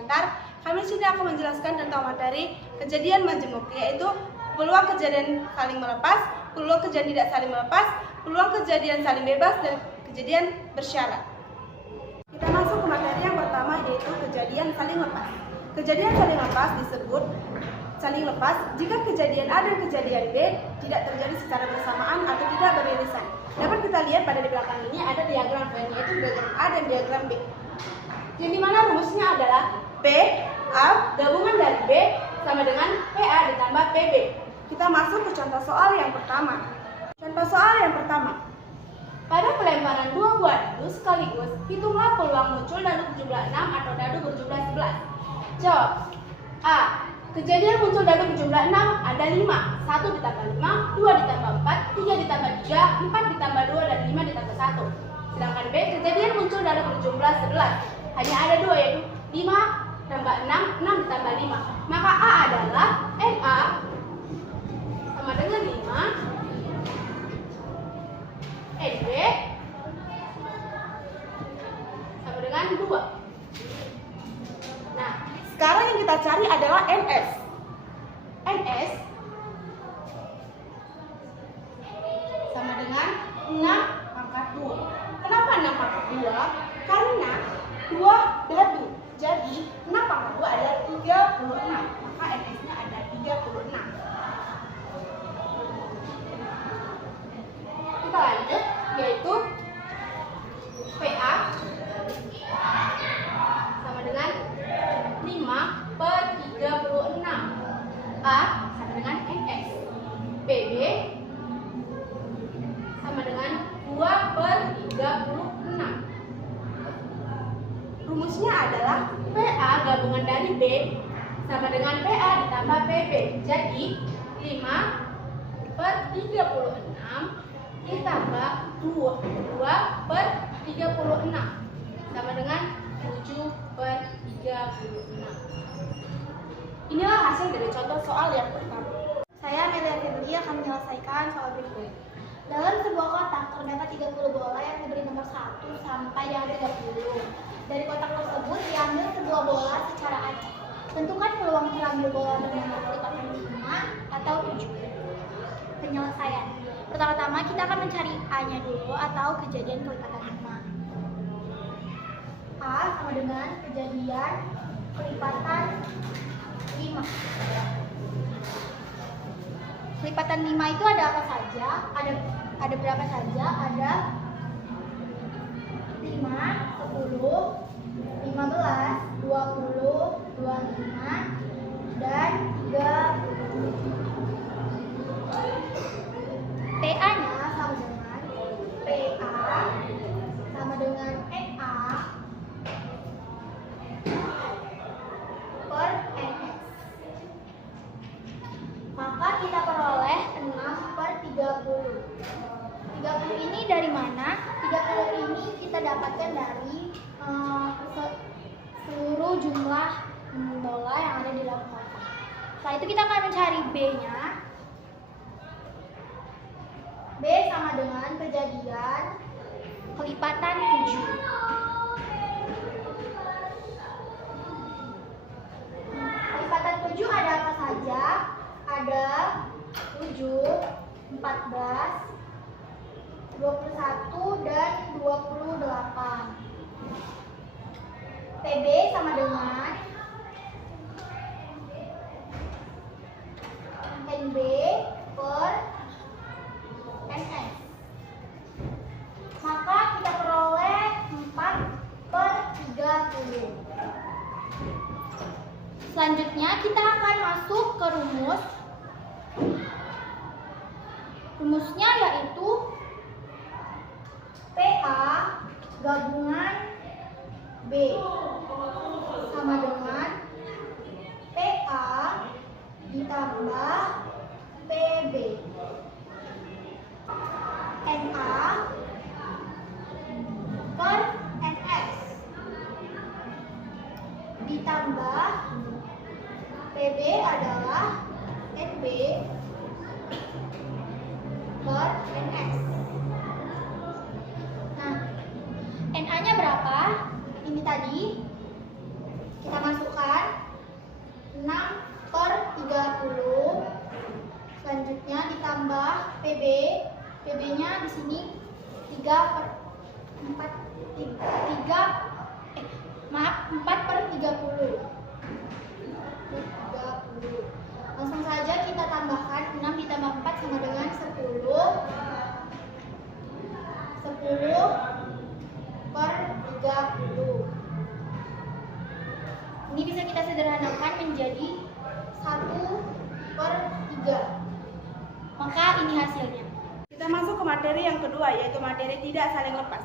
pengantar, kami sini akan menjelaskan tentang materi kejadian menjenguk, yaitu peluang kejadian saling melepas, peluang kejadian tidak saling melepas, peluang kejadian saling bebas, dan kejadian bersyarat. Kita masuk ke materi yang pertama, yaitu kejadian saling lepas. Kejadian saling lepas disebut saling lepas jika kejadian A dan kejadian B tidak terjadi secara bersamaan atau tidak beririsan. Dapat kita lihat pada di belakang ini ada diagram V, yaitu diagram A dan diagram B. Yang dimana rumusnya adalah P A gabungan dari B sama dengan PA ditambah PB. Kita masuk ke contoh soal yang pertama. Contoh soal yang pertama. Pada pelemparan dua buah dadu sekaligus, hitunglah peluang muncul dadu berjumlah 6 atau dadu berjumlah 11. Jawab. A. Kejadian muncul dadu berjumlah 6 ada 5. 1 ditambah 5, 2 ditambah 4, 3 ditambah 3, 4 ditambah 2, dan 5 ditambah 1. Sedangkan B. Kejadian muncul dadu berjumlah 11. Hanya ada 2, yaitu 5 tambah 6, 6 ditambah 5. Maka A adalah NA sama dengan 5. NB sama dengan 2. Nah, sekarang yang kita cari adalah NS. NS sama dengan 6 pangkat 2. Kenapa 6 pangkat 2? Karena 2 dadu. Jadi 6 pangkat 2 adalah 36. Maka NS-nya ada 36. Kita lanjut, yaitu PA sama dengan 5 per 36. A sama dengan NS. PB sama dengan 2 per 36. Rumusnya adalah PA gabungan dari B sama dengan PA ditambah PB. Jadi 5 per 36 ditambah 2 per 36 sama dengan 7 per 36. Inilah hasil dari contoh soal yang pertama. Saya Amelia Febri akan menyelesaikan soal berikut. Dalam sebuah kotak terdapat 30 bola yang diberi nomor 1 sampai dengan 30. Dari kotak tersebut diambil sebuah bola secara acak. Tentukan peluang terambil bola bernama kelipatan 5 atau 7. Penyelesaian. Pertama-tama kita akan mencari A-nya dulu atau kejadian kelipatan 5. A sama dengan kejadian kelipatan 5. Kelipatan 5 itu ada apa saja? Ada berapa saja? Ada 5, 10, 15, 20, 25, dan 30. PA-nya sama dengan PA sama dengan NA per NS. Maka kita peroleh 6 per 30. 30 ini dari mana? 30 ini kita dapatkan dari seluruh jumlah bola yang ada di dalam kotak. Setelah itu kita akan mencari B-nya. B sama dengan kejadian kelipatan 7. Kelipatan 7 ada apa saja? Ada 7, 14, 21, dan 28. PB sama dengan NB per NS. Maka kita peroleh 4 per 30. Selanjutnya kita akan masuk ke rumus. Rumusnya yaitu PA gabungan B sama dengan PA ditambah PB. NA per NS ditambah PB adalah NB per NS. Nah, NA-nya berapa? Ini tadi kita masukkan PB, PB-nya di sini 4/30. Langsung saja kita tambahkan 6 ditambah 4 sama dengan 10. 10/30. Ini bisa kita sederhanakan menjadi 1/3. Maka ini hasilnya. Kita masuk ke materi yang kedua, yaitu materi tidak saling lepas.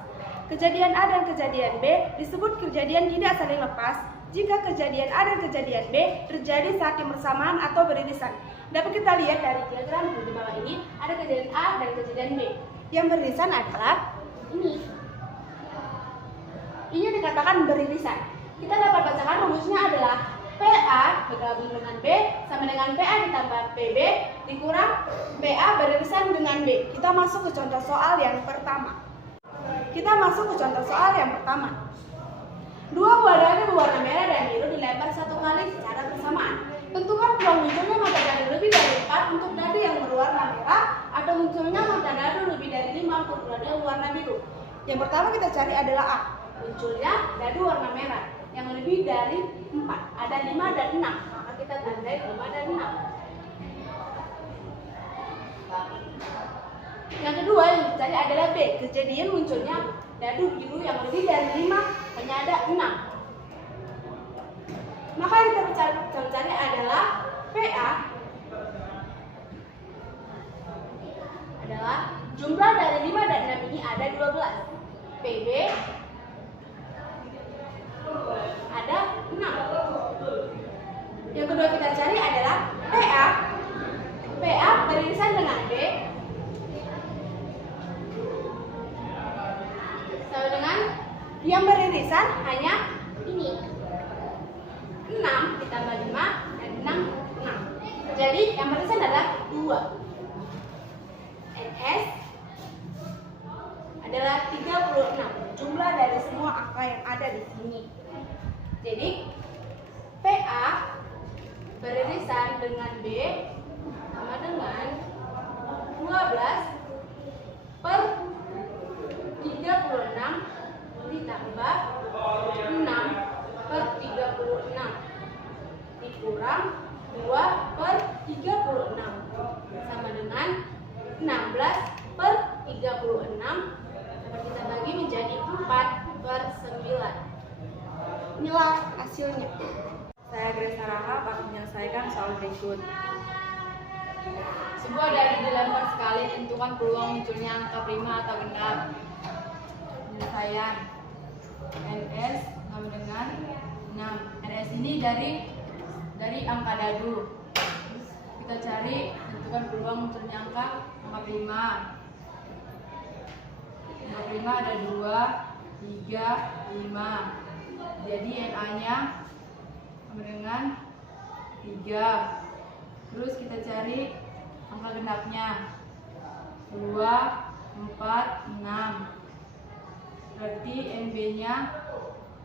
Kejadian A dan kejadian B disebut kejadian tidak saling lepas jika kejadian A dan kejadian B terjadi saat yang bersamaan atau beririsan. Dapat kita lihat dari diagram di bawah ini, ada kejadian A dan kejadian B. Yang beririsan adalah ini. Ini dikatakan beririsan. Kita dapat bacakan rumusnya adalah PA bergabung dengan B sama dengan PA ditambah PB dikurang PA beririsan dengan B. Kita masuk ke contoh soal yang pertama. Dua buah dadu berwarna merah dan biru dilempar satu kali secara bersamaan. Tentukan peluang munculnya mata dadu lebih dari 4 untuk dadu yang berwarna merah atau munculnya mata dadu lebih dari 5 untuk dadu yang berwarna biru. Yang pertama kita cari adalah A. Munculnya dadu warna merah yang lebih dari 4. Ada 5 dan 6. Maka kita tandai 5 dan 6. Yang kedua yang dicari adalah B. Kejadian munculnya dadu biru yang lebih dari 5, hanya ada 6. Maka yang kita cari adalah PA adalah jumlah dari 5 dan 6 ini ada 12. PB ada 6. Yang kedua kita cari adalah PA. PA beririsan dengan B sama dengan yang beririsan hanya ini 6 ditambah 5 dan 6. Jadi yang beririsan adalah 2. NS adalah 36. Jumlah dari semua angka yang ada di sini. Jadi PA beririsan dengan B sama dengan 12/36 ditambah 6/36 dikurang 2/36 sama dengan 16/36 dapat kita bagi menjadi 4/9. Inilah hasilnya. Saya Grace Sarah akan menyelesaikan soal berikut. Sebuah dadu dilempar sekali, tentukan peluang munculnya angka prima atau genap. Penyelesaian. NS sama dengan 6. NS ini dari angka dadu. Kita cari tentukan peluang munculnya angka prima. Angka prima ada 2, 3, 5. Jadi NA-nya sama dengan 3. Terus kita cari angka genapnya 2, 4, 6. Berarti NB-nya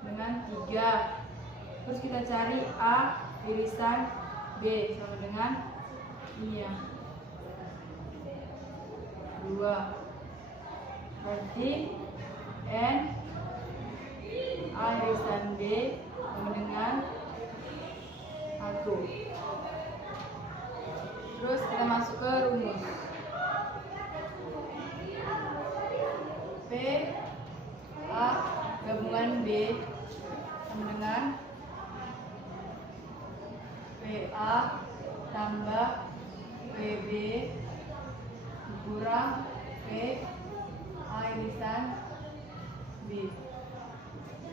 dengan 3. Terus kita cari A irisan B sama dengan ini ya 2. Berarti N A irisan B sama dengan 1. Terus kita masuk ke rumus. P A gabungan B sama dengan PA tambah PB kurang P A irisan B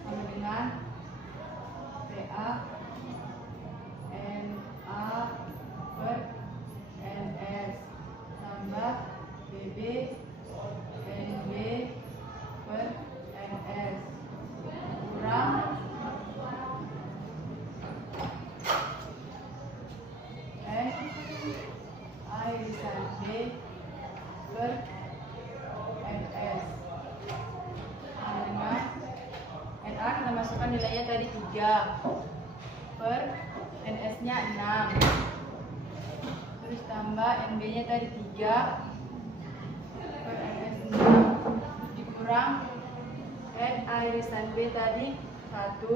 sama dengan PA NA per NS tambah PB NB per NS kurang N A irisan B per NS sama dengan NA kita masukkan nilainya tadi 3 per NS nya 6. Terus tambah NB nya tadi 3 kurang N A irisan B tadi 1/6.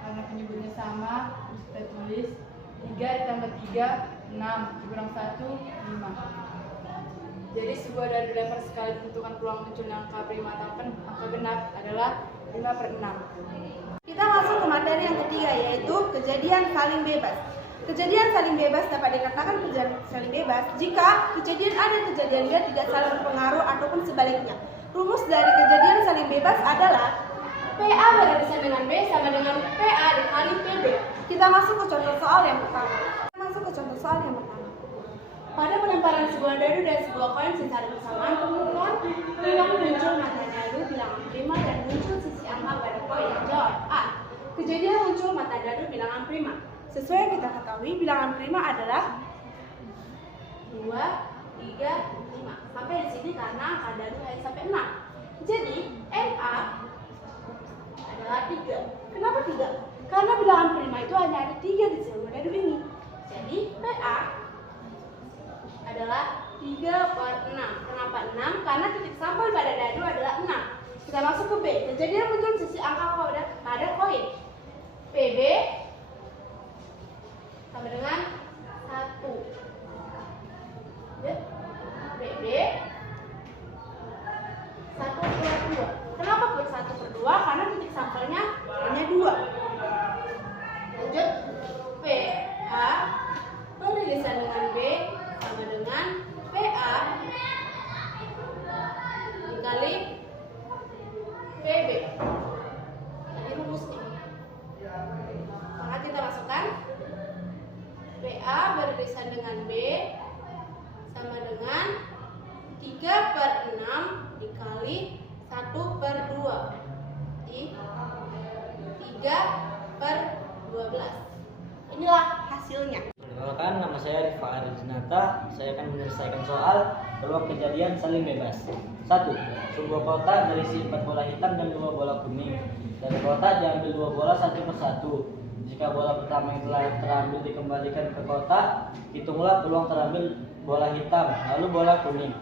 Karena penyebutnya sama, kita tulis 3 ditambah 3, 6, dikurang 1, 5. Jadi sebuah dadu lempar sekali tentukan peluang munculnya angka prima atau angka genap adalah 5/6. Kita masuk ke materi yang ketiga, yaitu kejadian saling bebas. Kejadian saling bebas dapat dikatakan kejadian saling bebas jika kejadian A dan kejadian B tidak saling berpengaruh ataupun sebaliknya. Rumus dari kejadian saling bebas adalah PA beririsan dengan B sama dengan PA dikali PB. Kita masuk ke contoh soal yang pertama. Pada pelemparan sebuah dadu dan sebuah koin secara bersamaan, temukan peluang muncul mata dadu bilangan prima dan muncul sisi angka pada koin. Jawab A. Kejadian muncul mata dadu bilangan prima. Sesuai yang kita ketahui, bilangan prima adalah 2, 3, 5. Sampai di sini karena angka dadu hanya sampai 6. Jadi NA adalah 3. Kenapa 3? Karena bilangan prima itu hanya ada 3 di seluruh dadu ini. Jadi PA adalah 3/6. Kenapa 6? Karena titik sampul pada dadu adalah 6. Kita masuk ke B. Kejadian muncul sisi angka pada koin. PB sama dengan 1. PB 1/2. Kenapa pun 1/2? Karena titik sampelnya hanya 2. Lanjut, PA beririsan dengan B sama dengan PA dikali PB. Ini rumusnya. Maka kita masukkan PA beririsan dengan B sama dengan 3/6 dikali 1/2. 3/12. Inilah hasilnya. Perkenalkan, nama saya Rifa Arjunata. Saya akan menyelesaikan soal peluang kejadian saling bebas. 1. Sebuah kotak berisi 4 bola hitam dan 2 bola kuning. Dari kotak diambil 2 bola satu persatu. Jika bola pertama yang telah terambil dikembalikan ke kotak, hitunglah peluang terambil bola hitam, lalu bola kuning.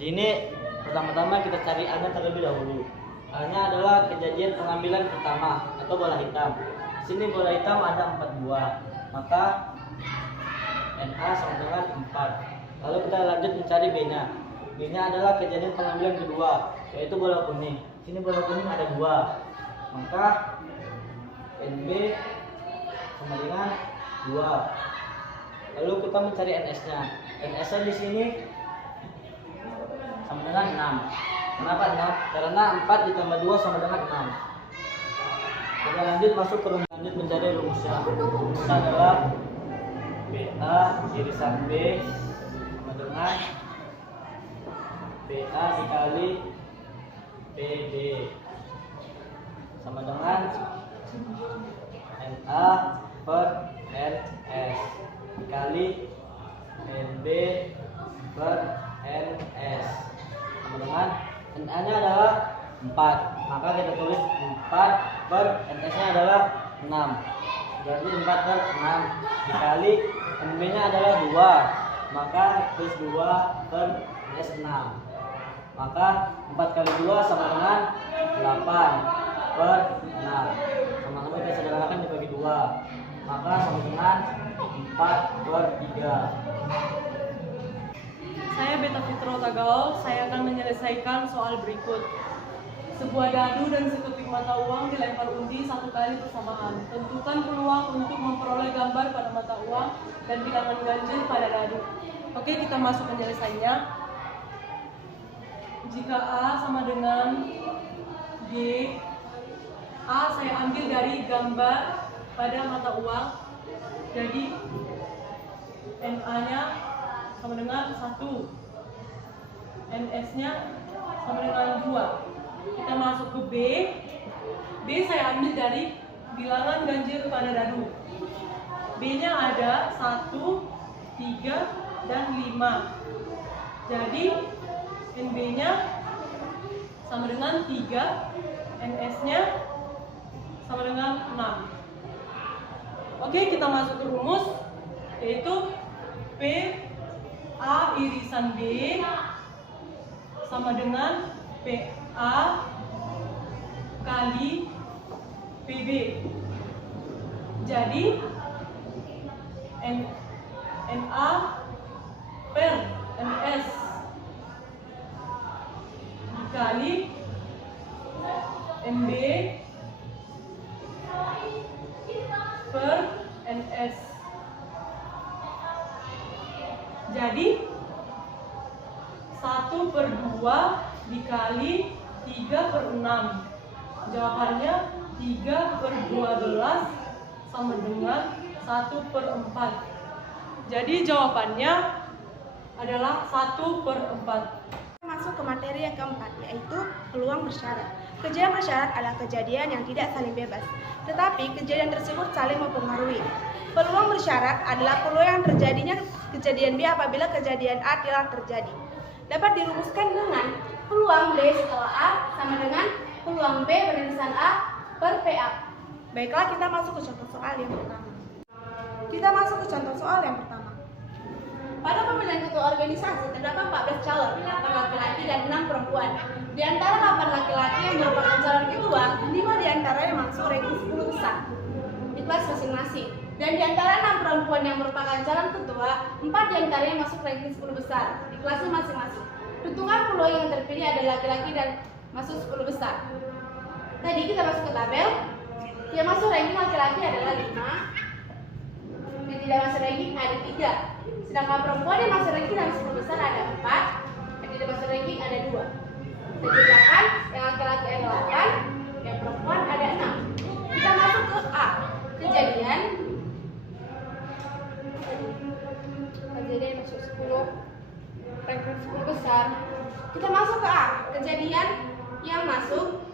Ini pertama-tama kita cari A-nya terlebih dahulu. A-nya adalah kejadian pengambilan pertama atau bola hitam. Di sini bola hitam ada 4 buah, maka NA sama dengan 4. Lalu kita lanjut mencari B-nya. B-nya adalah kejadian pengambilan kedua, yaitu bola kuning. Di sini bola kuning ada 2, maka NB sama dengan 2. Lalu kita mencari NS-nya. NS-nya di sini sama dengan 6. Kenapa 6? Karena 4 ditambah 2 sama dengan 6. Kita lanjut masuk ke rumus, lanjut mencari rumusnya. Rumusnya adalah BA irisan B sama dengan BA dikali PB sama dengan NA per NS dikali NB per NS sama dengan NA-nya adalah 4, maka kita tulis 4 per NS-nya adalah 6. Berarti 4/6 dikali NB-nya adalah 2, maka tulis 2 per NS 6. Maka 4 kali 2 sama dengan 8 per 6. Sama-sama kita sederhanakan dibagi 2, maka sama dengan 4/3. Saya Beta Fitro Tagaol, saya akan menyelesaikan soal berikut. Sebuah dadu dan sekeping mata uang dilempar undi 1 kali bersamaan. Tentukan peluang untuk memperoleh gambar pada mata uang dan bilangan ganjil pada dadu. Oke, kita masuk penyelesaiannya. Jika A sama dengan B, A saya ambil dari gambar pada mata uang. Jadi NA-nya sama dengan 1, NS-nya sama dengan 2. Kita masuk ke B. B saya ambil dari bilangan ganjil pada dadu. B-nya ada 1, 3, dan 5. Jadi NB-nya sama dengan 3, NS-nya sama dengan 6. Oke, kita masuk ke rumus, yaitu P A irisan B sama dengan PA kali PB. Jadi NA per NS dikali NB per NS. Jadi 1/2 dikali 3/6. Jawabannya 3/12 sama dengan 1/4. Jadi jawabannya adalah 1/4. Masuk ke materi yang keempat, yaitu peluang bersyarat. Kejadian bersyarat adalah kejadian yang tidak saling bebas, tetapi kejadian tersebut saling mempengaruhi. Peluang bersyarat adalah peluang yang terjadinya kejadian B apabila kejadian A telah terjadi. Dapat dirumuskan dengan peluang B setelah A sama dengan peluang B beririsan A per PA. Baiklah, kita masuk ke contoh soal yang pertama. Pada pemilihan ketua organisasi terdapat 14 calon, 8 laki-laki dan 6 perempuan. Di antara 8 laki-laki yang merupakan calon ketua, 5 di antaranya masuk ranking 10 besar di kelas masing-masing. Dan di antara 6 perempuan yang merupakan calon ketua, 4 di antaranya masuk ranking 10 besar di kelasnya masing-masing. Tentukan peluang yang terpilih adalah laki-laki dan masuk 10 besar. Tadi kita masuk ke tabel. Yang masuk ranking laki-laki adalah 5, yang tidak masuk ranking ada 3. Sedangkan perempuan yang masuk ranking dalam 10 besar ada 4, yang tidak masuk ranking ada 2. Sedangkan yang laki-laki ada 8, yang perempuan ada 6. Kita masuk ke A. Kejadian masuk 10, ranking 10 besar. Kita masuk ke A. Kejadian yang masuk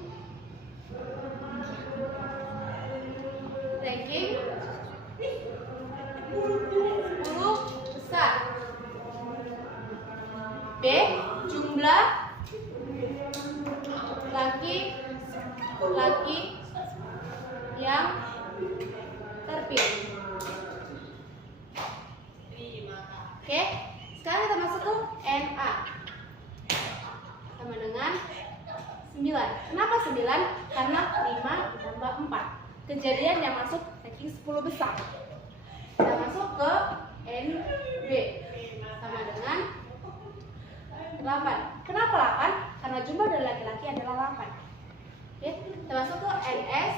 ranking 10 besar. B. Jumlah laki-laki yang terpilih. Oke, sekarang kita masuk ke NA sama dengan 9. Kenapa 9? Karena 5 ditambah 4. Kejadian yang masuk ranking 10 besar. Kita masuk ke NB sama dengan 8. Kenapa 8? Karena jumlah dari laki-laki adalah 8. Oke, kita masuk ke NS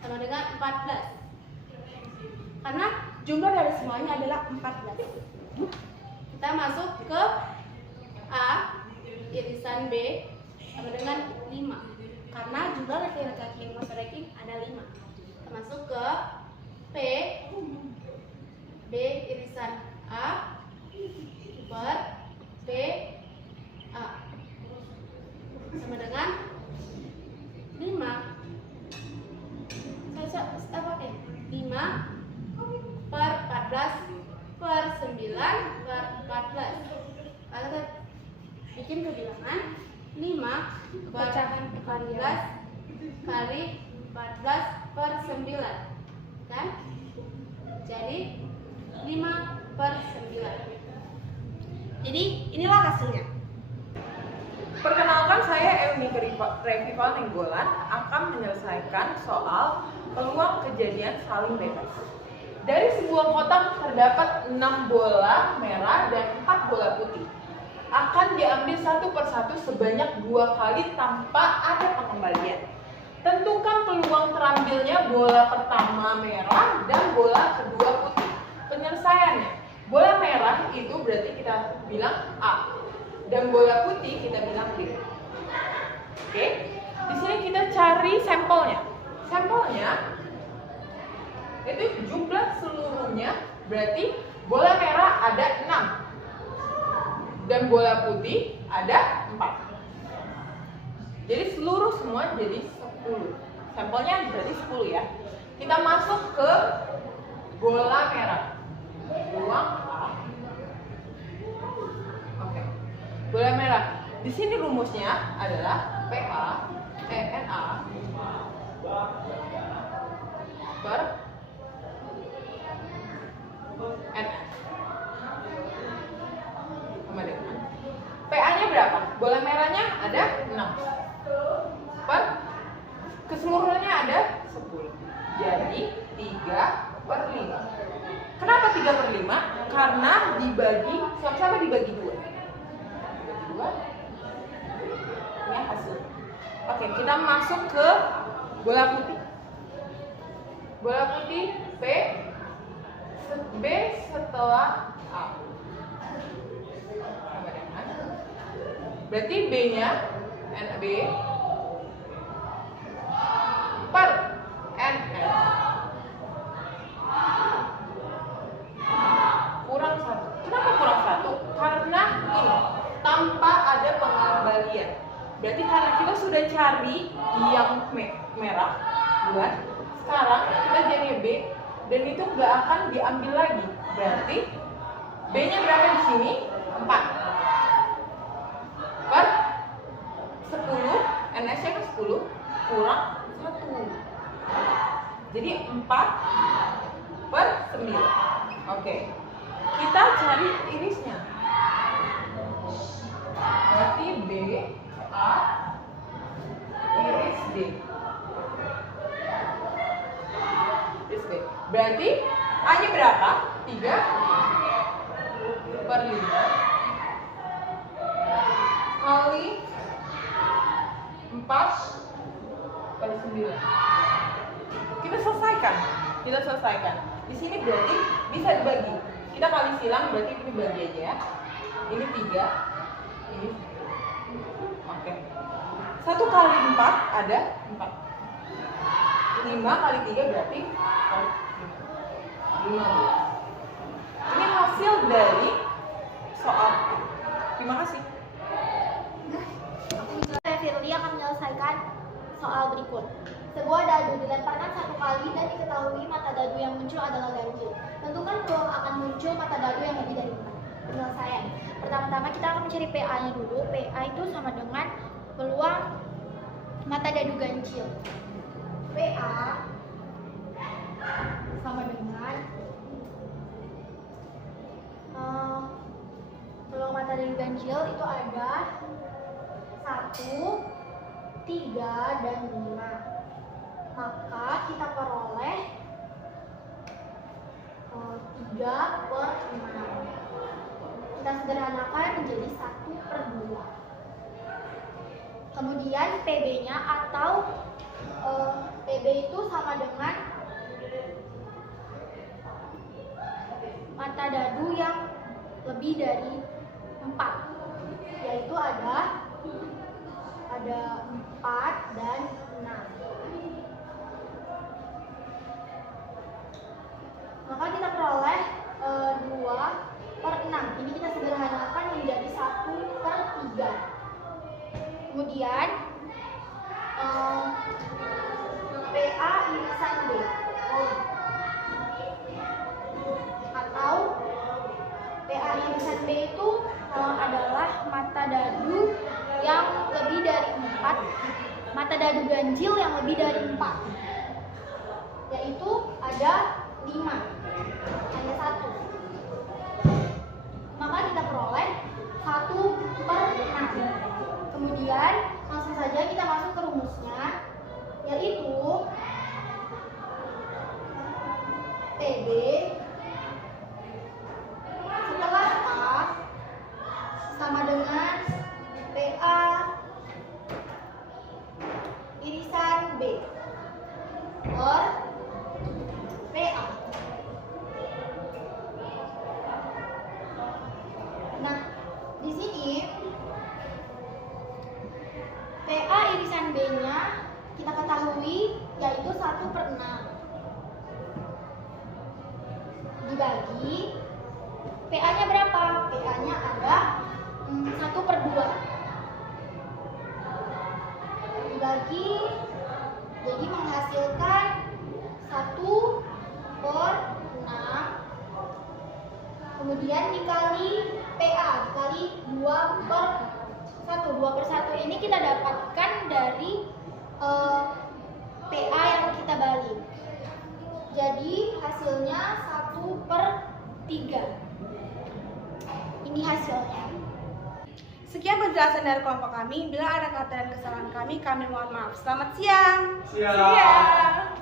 sama dengan 14. Karena jumlah dari semuanya adalah 14. Kita masuk ke A irisan B sama dengan 5. Karena jumlah laki-laki yang masuk ranking ada 5. Kita masuk ke P B irisan A per B A sama dengan 5 per 14 per 9 per 14. Lalu kita bikin kebilangan 5 per 14 kali 14 per 9, kan? Jadi 5 per 9. Jadi inilah hasilnya. Perkenalkan, saya Euni Revival Nenggolan akan menyelesaikan soal peluang kejadian saling bebas. Dari sebuah kotak terdapat 6 bola merah dan 4 bola putih. Akan diambil satu persatu sebanyak 2 kali tanpa ada pengembalian. Tentukan peluang terambilnya bola pertama merah dan bola kedua putih. Penyelesaiannya, bola merah itu berarti kita bilang A, dan bola putih kita bilang B. Oke, di sini kita cari sampelnya. Sampelnya itu jumlah seluruhnya berarti bola merah ada 6 dan bola putih ada 4. Jadi seluruh semua jadi 10. Sampelnya berarti 10 ya. Kita masuk ke bola merah. Peluang A. Oke. Bola merah. Di sini rumusnya adalah NA per NS sama dengan PA-nya berapa? dibagi, sama-sama dibagi 2. Ini hasil. Oke, kita masuk ke bola putih. Bola putih B setelah A. Sama dengan. Berarti B-nya NB per NS kurang 1. Kenapa kurang 1? Karena ini tanpa ada pengembalian. Berarti karena kita sudah cari yang merah bulan, sekarang kita jadinya B dan itu nggak akan diambil lagi. Berarti B-nya berapa di sini? 4 per 10, NS-nya kan 10 kurang 1. Jadi 4 per 9. Oke. Kita cari irisnya. Berarti B A iris D. Iris B. Berarti A-nya berapa? 3 per 5 kali 4 per 9. Kita selesaikan. Di sini berarti bisa dibagi. Kita kali silang berarti ini bagi aja ya. Ini 3, ini 1. Oke. 1 kali 4 ada 4. 5 kali 3 berarti 15. Ini hasil dari soal. Terima kasih. Saya Firly akan menyelesaikan soal berikut. Sebuah dadu dilemparkan 1 kali dan diketahui mata dadu yang muncul adalah ganjil. Tentukan peluang akan muncul mata dadu yang lebih dari 4. Penyelesaian. Pertama-tama kita akan mencari PA-nya dulu. PA itu sama dengan peluang mata dadu ganjil. PA sama dengan peluang mata dadu ganjil itu ada 1, 3, dan 5. Maka kita peroleh 3 per 6. Kita sederhanakan menjadi 1 per 2. Kemudian PB-nya atau PB itu sama dengan mata dadu yang lebih dari 4, yaitu ada 4 dan 6. Maka kita peroleh 2 per 6. Ini kita sederhanakan menjadi 1 per 3. Kemudian PA irisan B atau PA irisan B itu adalah mata dadu yang lebih dari 4, mata dadu ganjil yang lebih dari 4, yaitu ada 5, hanya 1. Maka kita peroleh 1 per 6. Kemudian langsung saja kita masuk ke rumusnya, yaitu PB setelah A sama dengan PA irisan B per PA. Nah, di sini PA irisan B-nya kita ketahui yaitu 1 per 6 dibagi PA-nya berapa? PA-nya ada 1 per 2 dibagi, jadi menghasilkan 1 per 6, kemudian dikali PA dikali 2 per 1. 2 per 1 ini kita dapatkan dari PA yang kita balik, jadi hasilnya 1 per 3. Ini hasilnya. Sekian penjelasan dari kelompok kami. Bila ada kata dan kesalahan kami mohon maaf. Selamat siang. Siap.